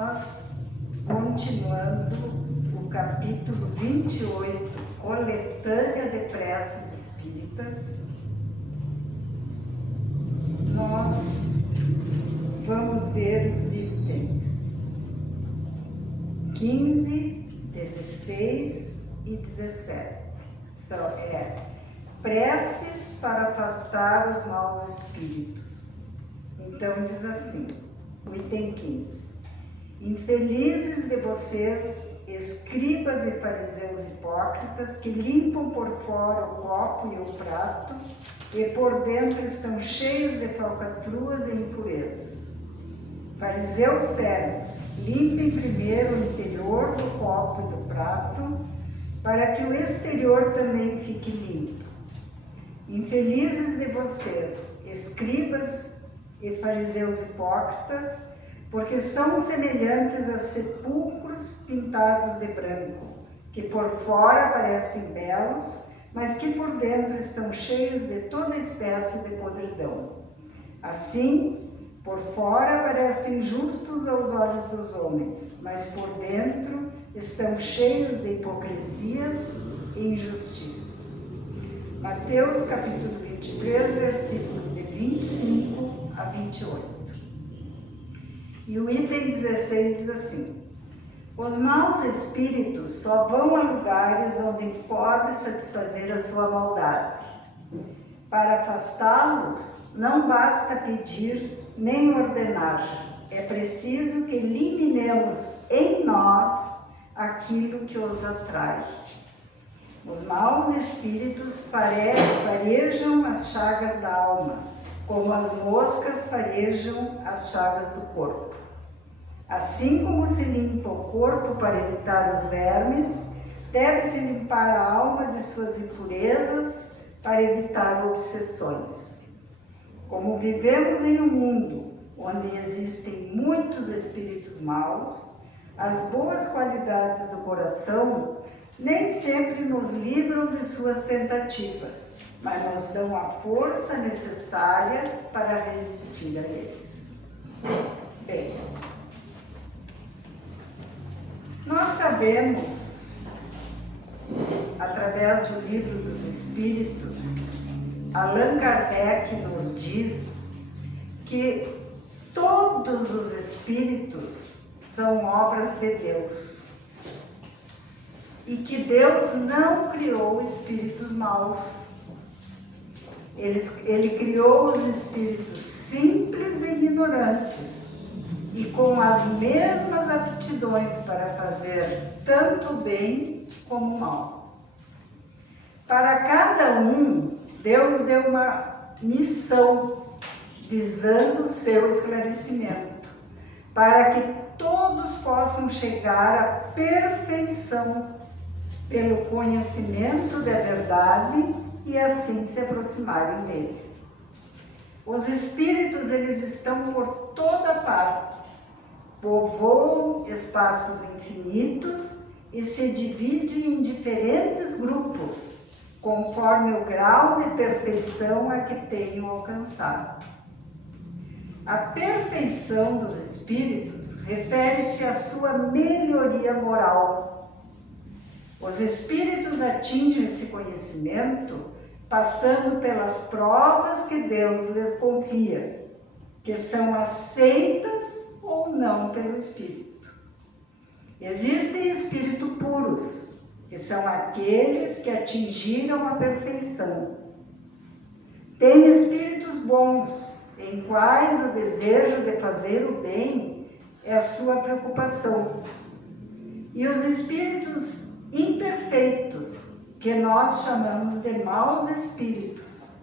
Nós, continuando o capítulo 28, Coletânea de Preces Espíritas, nós vamos ver os itens 15, 16 e 17. São preces para afastar os maus espíritos. Então diz assim, o item 15. Infelizes de vocês, escribas e fariseus hipócritas, que limpam por fora o copo e o prato, e por dentro estão cheios de falcatruas e impurezas. Fariseus cegos, limpem primeiro o interior do copo e do prato, para que o exterior também fique limpo. Infelizes de vocês, escribas e fariseus hipócritas, porque são semelhantes a sepulcros pintados de branco, que por fora parecem belos, mas que por dentro estão cheios de toda espécie de podridão. Assim, por fora parecem justos aos olhos dos homens, mas por dentro estão cheios de hipocrisias e injustiças. Mateus capítulo 23, versículo de 25 a 28. E o item 16 diz assim: os maus espíritos só vão a lugares onde pode satisfazer a sua maldade. Para afastá-los, não basta pedir nem ordenar. É preciso que eliminemos em nós aquilo que os atrai. Os maus espíritos farejam as chagas da alma, como as moscas farejam as chagas do corpo. Assim como se limpa o corpo para evitar os vermes, deve-se limpar a alma de suas impurezas para evitar obsessões. Como vivemos em um mundo onde existem muitos espíritos maus, as boas qualidades do coração nem sempre nos livram de suas tentativas, mas nos dão a força necessária para resistir a eles. Bem, nós sabemos, através do Livro dos Espíritos, Allan Kardec nos diz que todos os espíritos são obras de Deus e que Deus não criou espíritos maus. Ele criou os espíritos simples e ignorantes e com as mesmas aptidões para fazer tanto o bem como o mal. Para cada um, Deus deu uma missão visando o seu esclarecimento, para que todos possam chegar à perfeição pelo conhecimento da verdade e assim se aproximarem dele. Os espíritos, eles estão por toda parte, povoam espaços infinitos e se dividem em diferentes grupos, conforme o grau de perfeição a que tenham alcançado. A perfeição dos espíritos refere-se à sua melhoria moral. Os espíritos atingem esse conhecimento passando pelas provas que Deus lhes confia, que são aceitas ou não pelo espírito. Existem espíritos puros, que são aqueles que atingiram a perfeição. Tem espíritos bons, em quais o desejo de fazer o bem é a sua preocupação. E os espíritos imperfeitos, que nós chamamos de maus espíritos,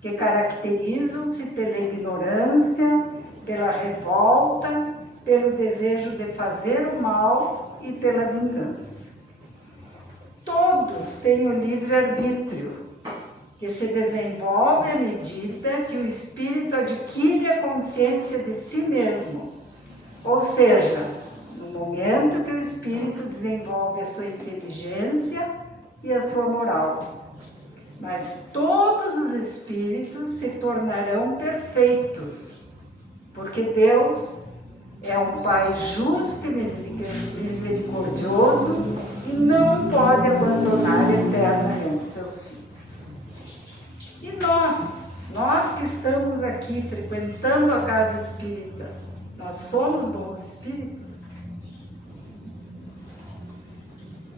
que caracterizam-se pela ignorância, pela revolta, pelo desejo de fazer o mal e pela vingança. Todos têm o livre-arbítrio, que se desenvolve à medida que o espírito adquire a consciência de si mesmo, ou seja, no momento que o espírito desenvolve a sua inteligência e a sua moral. Mas todos os espíritos se tornarão perfeitos, porque Deus é um Pai justo e misericordioso e não pode abandonar eternamente seus filhos. E nós que estamos aqui frequentando a casa espírita, nós somos bons espíritos?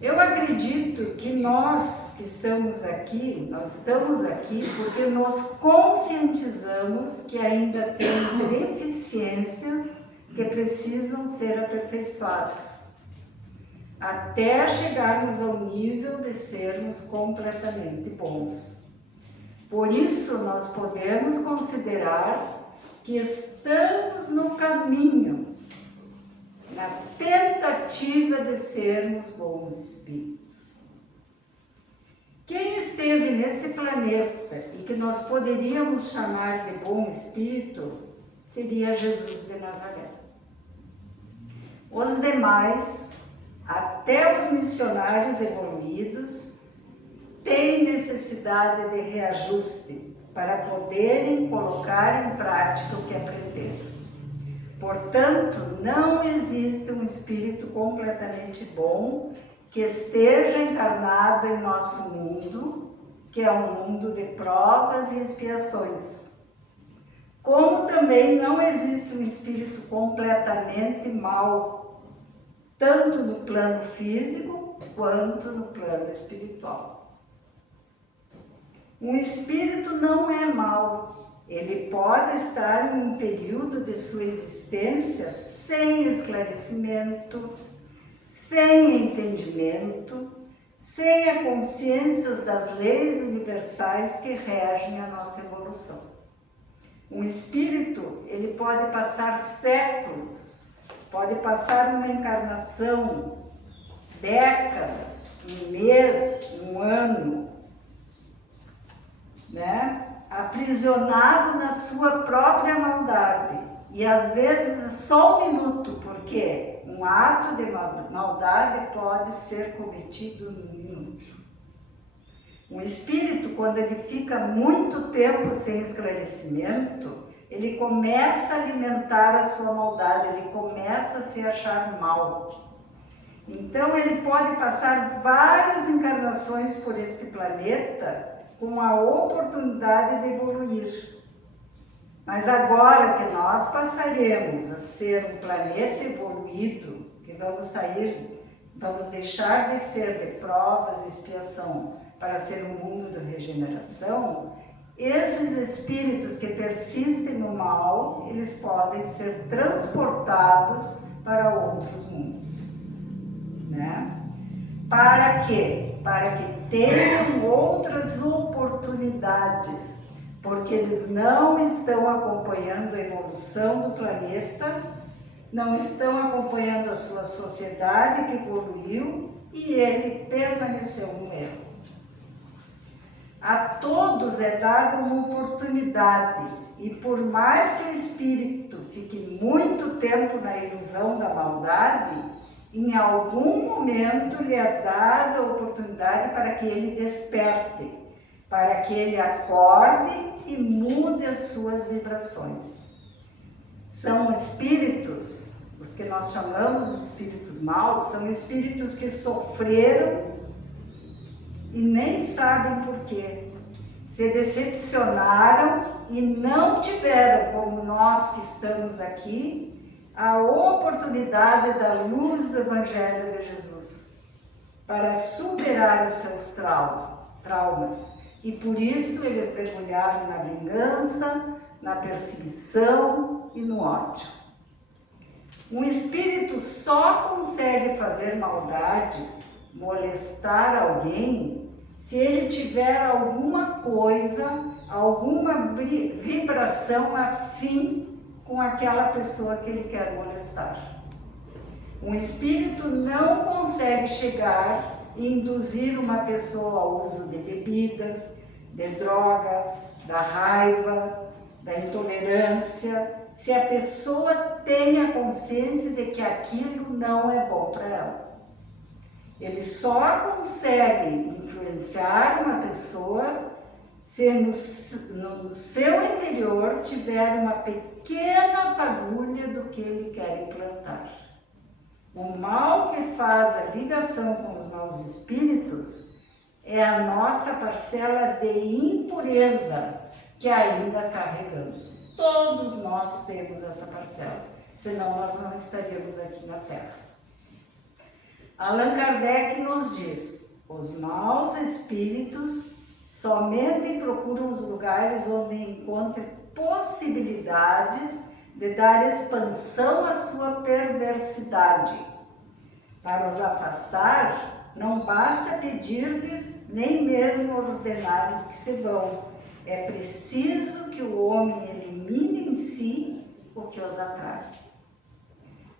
Eu acredito que nós que estamos aqui porque nos conscientizamos que ainda temos deficiências que precisam ser aperfeiçoadas, até chegarmos ao nível de sermos completamente bons. Por isso, nós podemos considerar que estamos no caminho, na tentativa de sermos bons espíritos. Quem esteve nesse planeta e que nós poderíamos chamar de bom espírito seria Jesus de Nazaré. Os demais, até os missionários evoluídos, têm necessidade de reajuste para poderem colocar em prática o que aprenderam. Portanto, não existe um espírito completamente bom que esteja encarnado em nosso mundo, que é um mundo de provas e expiações. Como também não existe um espírito completamente mau, tanto no plano físico quanto no plano espiritual. Um espírito não é mau, ele pode estar em um período de sua existência sem esclarecimento, sem entendimento, sem a consciência das leis universais que regem a nossa evolução. Um espírito, ele pode passar séculos, pode passar uma encarnação, décadas, um mês, um ano, aprisionado na sua própria maldade. E às vezes só um minuto, porque um ato de maldade pode ser cometido num minuto. Um espírito, quando ele fica muito tempo sem esclarecimento, ele começa a alimentar a sua maldade, ele começa a se achar mal. Então ele pode passar várias encarnações por este planeta com a oportunidade de evoluir. Mas agora que nós passaremos a ser um planeta evoluído, que vamos deixar de ser de provas e expiação para ser um mundo de regeneração, esses espíritos que persistem no mal, eles podem ser transportados para outros mundos. Para quê? Para que tenham outras oportunidades, porque eles não estão acompanhando a evolução do planeta, não estão acompanhando a sua sociedade que evoluiu e ele permaneceu no erro. A todos é dada uma oportunidade e por mais que o espírito fique muito tempo na ilusão da maldade, em algum momento lhe é dada a oportunidade para que ele desperte, para que ele acorde e mude as suas vibrações. São espíritos, os que nós chamamos de espíritos maus, são espíritos que sofreram e nem sabem por quê. Se decepcionaram e não tiveram, como nós que estamos aqui, a oportunidade da luz do Evangelho de Jesus para superar os seus traumas. E por isso eles mergulharam na vingança, na perseguição e no ódio. Um espírito só consegue fazer maldades, molestar alguém, se ele tiver alguma coisa, alguma vibração afim com aquela pessoa que ele quer molestar. Um espírito não consegue chegar e induzir uma pessoa ao uso de bebidas, de drogas, da raiva, da intolerância, se a pessoa tem a consciência de que aquilo não é bom para ela. Ele só consegue influenciar uma pessoa se no seu interior tiver uma pequena fagulha do que ele quer implantar. O mal que faz a ligação com os maus espíritos é a nossa parcela de impureza que ainda carregamos. Todos nós temos essa parcela, senão nós não estaríamos aqui na Terra. Allan Kardec nos diz: os maus espíritos somente procuram os lugares onde encontrem possibilidades de dar expansão à sua perversidade. Para os afastar, não basta pedir-lhes, nem mesmo ordenar-lhes que se vão. É preciso que o homem elimine em si o que os atrai.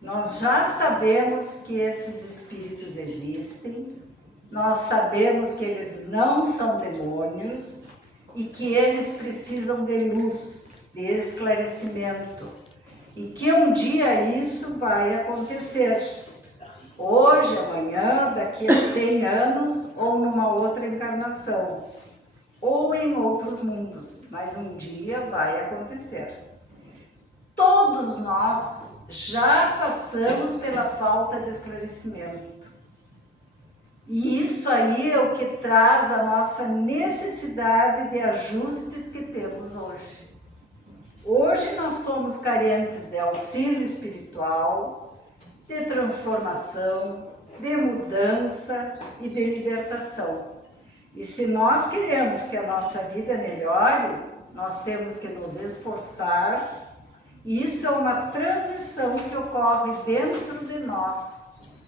Nós já sabemos que esses espíritos existem, nós sabemos que eles não são demônios e que eles precisam de luz, de esclarecimento, e que um dia isso vai acontecer. Hoje, amanhã, daqui a 100 anos ou numa outra encarnação, ou em outros mundos, mas um dia vai acontecer. Todos nós já passamos pela falta de esclarecimento. E isso aí é o que traz a nossa necessidade de ajustes que temos hoje. Hoje nós somos carentes de auxílio espiritual, de transformação, de mudança e de libertação. E se nós queremos que a nossa vida melhore, nós temos que nos esforçar. E isso é uma transição que ocorre dentro de nós,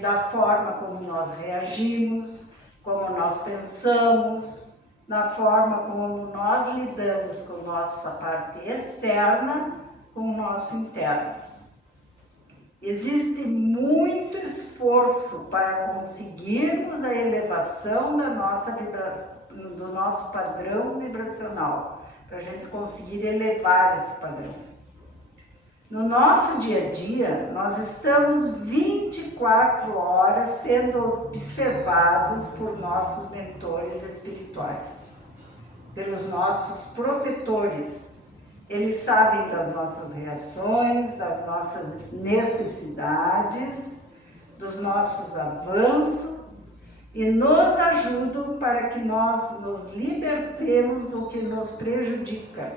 da forma como nós reagimos, como nós pensamos, na forma como nós lidamos com a nossa parte externa, com o nosso interno. Existe muito esforço para conseguirmos a elevação da do nosso padrão vibracional, para a gente conseguir elevar esse padrão. No nosso dia a dia, nós estamos 24 horas sendo observados por nossos mentores espirituais, pelos nossos protetores. Eles sabem das nossas reações, das nossas necessidades, dos nossos avanços e nos ajudam para que nós nos libertemos do que nos prejudica,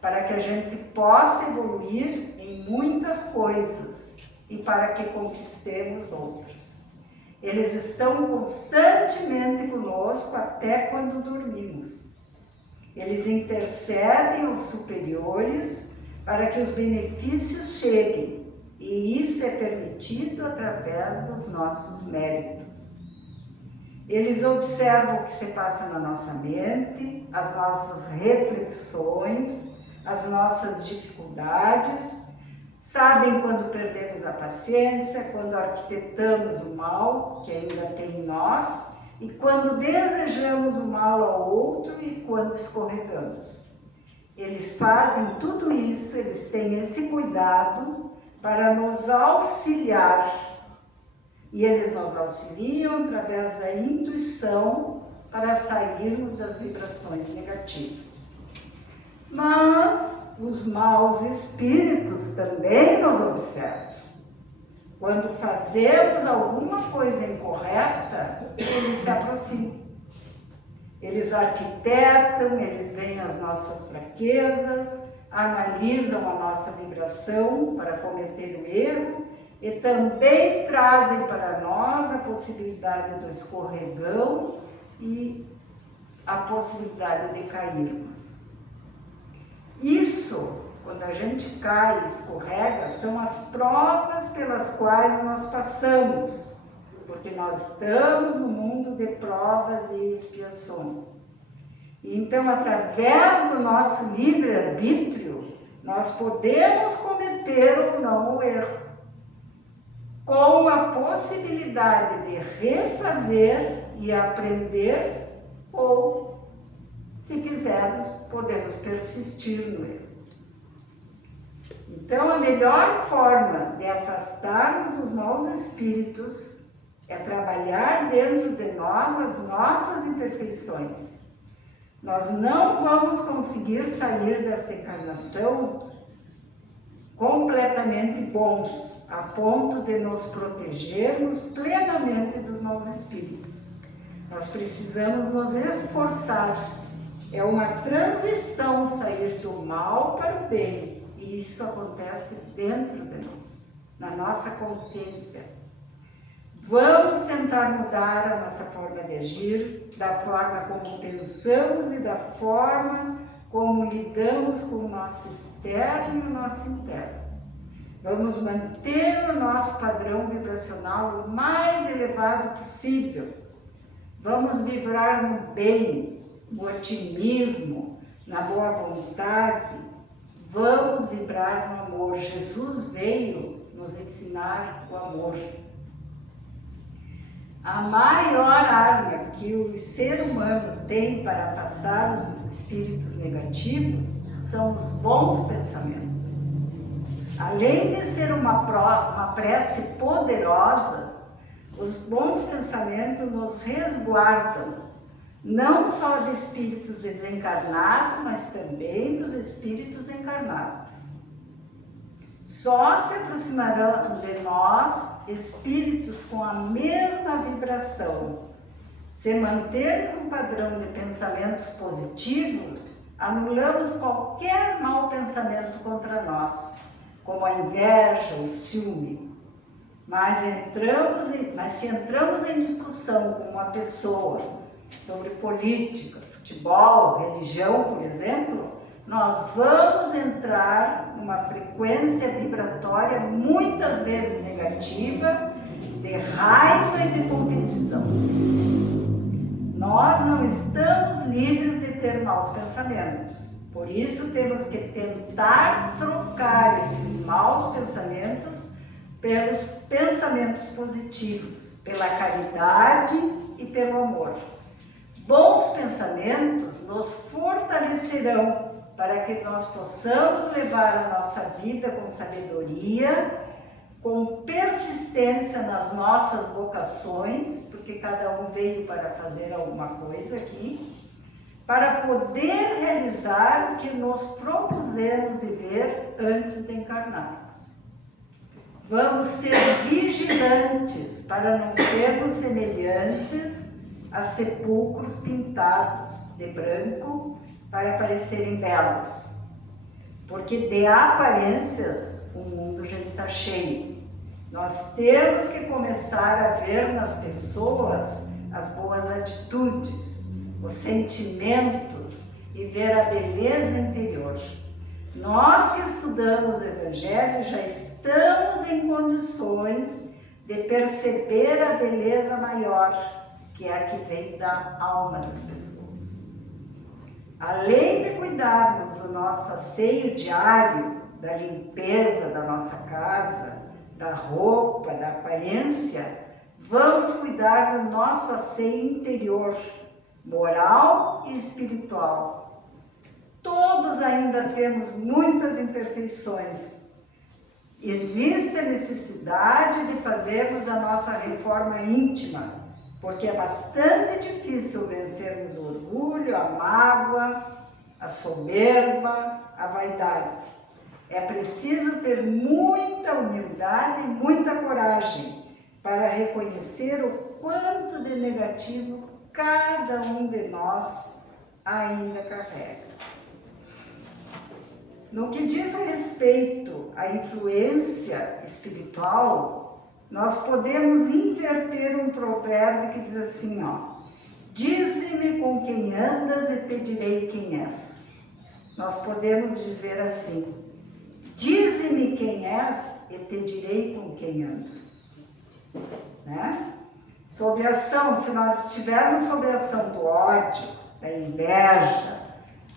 para que a gente possa evoluir em muitas coisas e para que conquistemos outras. Eles estão constantemente conosco até quando dormimos. Eles intercedem aos superiores para que os benefícios cheguem, e isso é permitido através dos nossos méritos. Eles observam o que se passa na nossa mente, as nossas reflexões, as nossas dificuldades, sabem quando perdemos a paciência, quando arquitetamos o mal que ainda tem em nós, e quando desejamos o mal ao outro e quando escorregamos. Eles fazem tudo isso, eles têm esse cuidado para nos auxiliar. E eles nos auxiliam através da intuição para sairmos das vibrações negativas. Mas os maus espíritos também nos observam. Quando fazemos alguma coisa incorreta, eles se aproximam. Eles arquitetam, eles veem as nossas fraquezas, analisam a nossa vibração para cometer o erro e também trazem para nós a possibilidade do escorregão e a possibilidade de cairmos. Isso, quando a gente cai e escorrega, são as provas pelas quais nós passamos, porque nós estamos no mundo de provas e expiações. Então, através do nosso livre-arbítrio, nós podemos cometer ou não o erro, com a possibilidade de refazer e aprender, ou, se quisermos, podemos persistir no erro. Então, a melhor forma de afastarmos os maus espíritos é trabalhar dentro de nós as nossas imperfeições, Nós não vamos conseguir sair desta encarnação completamente bons, a ponto de nos protegermos plenamente dos maus espíritos. Nós precisamos nos esforçar. É uma transição sair do mal para o bem. E isso acontece dentro de nós, na nossa consciência. Vamos tentar mudar a nossa forma de agir, da forma como pensamos e da forma como lidamos com o nosso externo e o nosso interno. Vamos manter o nosso padrão vibracional o mais elevado possível. Vamos vibrar no bem, no otimismo, na boa vontade. Vamos vibrar no amor. Jesus veio nos ensinar o amor. A maior arma que o ser humano tem para afastar os espíritos negativos são os bons pensamentos. Além de ser uma prece poderosa, os bons pensamentos nos resguardam, não só de espíritos desencarnados, mas também dos espíritos encarnados. Só se aproximarão de nós espíritos com a mesma vibração. Se mantermos um padrão de pensamentos positivos, anulamos qualquer mau pensamento contra nós, como a inveja, o ciúme. Mas se entramos em discussão com uma pessoa sobre política, futebol, religião, por exemplo, nós vamos entrar numa frequência vibratória muitas vezes negativa, de raiva e de competição. Nós não estamos livres de ter maus pensamentos, por isso temos que tentar trocar esses maus pensamentos pelos pensamentos positivos, pela caridade e pelo amor. Bons pensamentos nos fortalecerão para que nós possamos levar a nossa vida com sabedoria, com persistência nas nossas vocações, porque cada um veio para fazer alguma coisa aqui, para poder realizar o que nos propusemos viver antes de encarnarmos. Vamos ser vigilantes para não sermos semelhantes a sepulcros pintados de branco para parecerem belos, porque de aparências o mundo já está cheio. Nós temos que começar a ver nas pessoas as boas atitudes, os sentimentos e ver a beleza interior. Nós que estudamos o Evangelho já estamos em condições de perceber a beleza maior, que é a que vem da alma das pessoas. Além de cuidarmos do nosso asseio diário, da limpeza da nossa casa, da roupa, da aparência, vamos cuidar do nosso asseio interior, moral e espiritual. Todos ainda temos muitas imperfeições. Existe a necessidade de fazermos a nossa reforma íntima, porque é bastante difícil vencermos o orgulho, a mágoa, a soberba, a vaidade. É preciso ter muita humildade e muita coragem para reconhecer o quanto de negativo cada um de nós ainda carrega. No que diz respeito à influência espiritual, nós podemos inverter um provérbio que diz assim, dize-me com quem andas e te direi quem és. Nós podemos dizer assim, dize-me quem és e te direi com quem andas. Né? Sob a ação, se nós estivermos sob a ação do ódio, da inveja,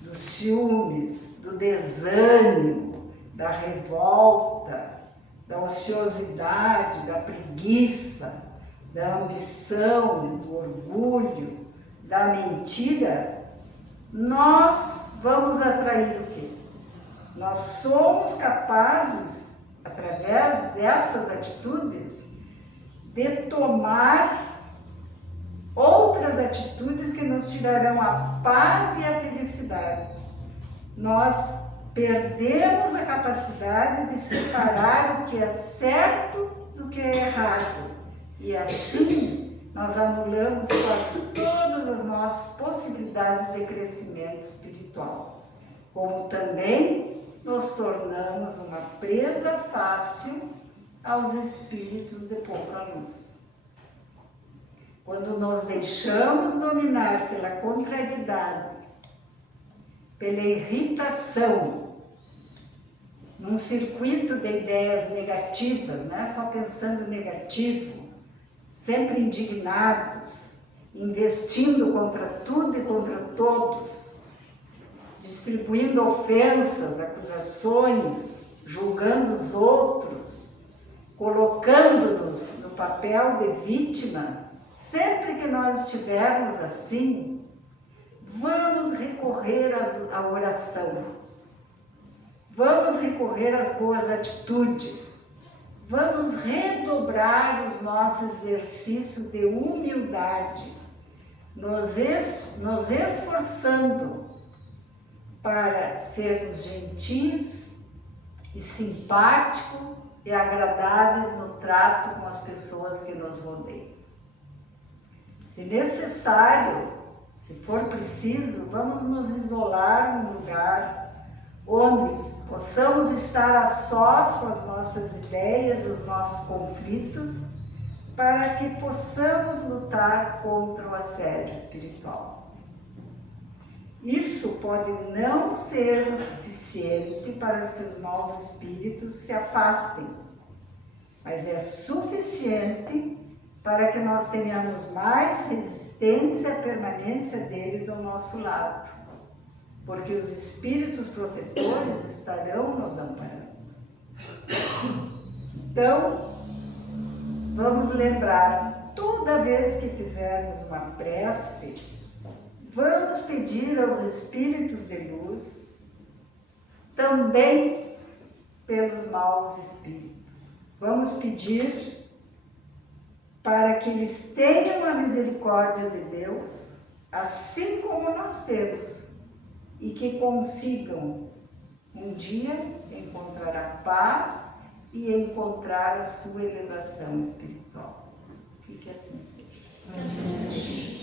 dos ciúmes, do desânimo, da revolta, da ociosidade, da preguiça, da ambição, do orgulho, da mentira, nós vamos atrair o quê? Nós somos capazes, através dessas atitudes, de tomar outra outras atitudes que nos tirarão a paz e a felicidade. Nós perdemos a capacidade de separar o que é certo do que é errado. E assim, nós anulamos quase todas as nossas possibilidades de crescimento espiritual. Como também nos tornamos uma presa fácil aos espíritos de pouca luz. Quando nos deixamos dominar pela contrariedade, pela irritação, num circuito de ideias negativas, né? Só pensando negativo, sempre indignados, investindo contra tudo e contra todos, distribuindo ofensas, acusações, julgando os outros, colocando-nos no papel de vítima. Sempre que nós estivermos assim, vamos recorrer à oração, vamos recorrer às boas atitudes, vamos redobrar os nossos exercícios de humildade, nos esforçando para sermos gentis e simpáticos e agradáveis no trato com as pessoas que nos rodeiam. Se necessário, se for preciso, vamos nos isolar num lugar onde possamos estar a sós com as nossas ideias, os nossos conflitos, para que possamos lutar contra o assédio espiritual. Isso pode não ser o suficiente para que os maus espíritos se afastem, mas é suficiente para que nós tenhamos mais resistência à permanência deles ao nosso lado, porque os espíritos protetores estarão nos amparando. Então, vamos lembrar, toda vez que fizermos uma prece, vamos pedir aos espíritos de luz, também pelos maus espíritos. Vamos pedir para que eles tenham a misericórdia de Deus, assim como nós temos, e que consigam um dia encontrar a paz e encontrar a sua elevação espiritual. E que assim seja.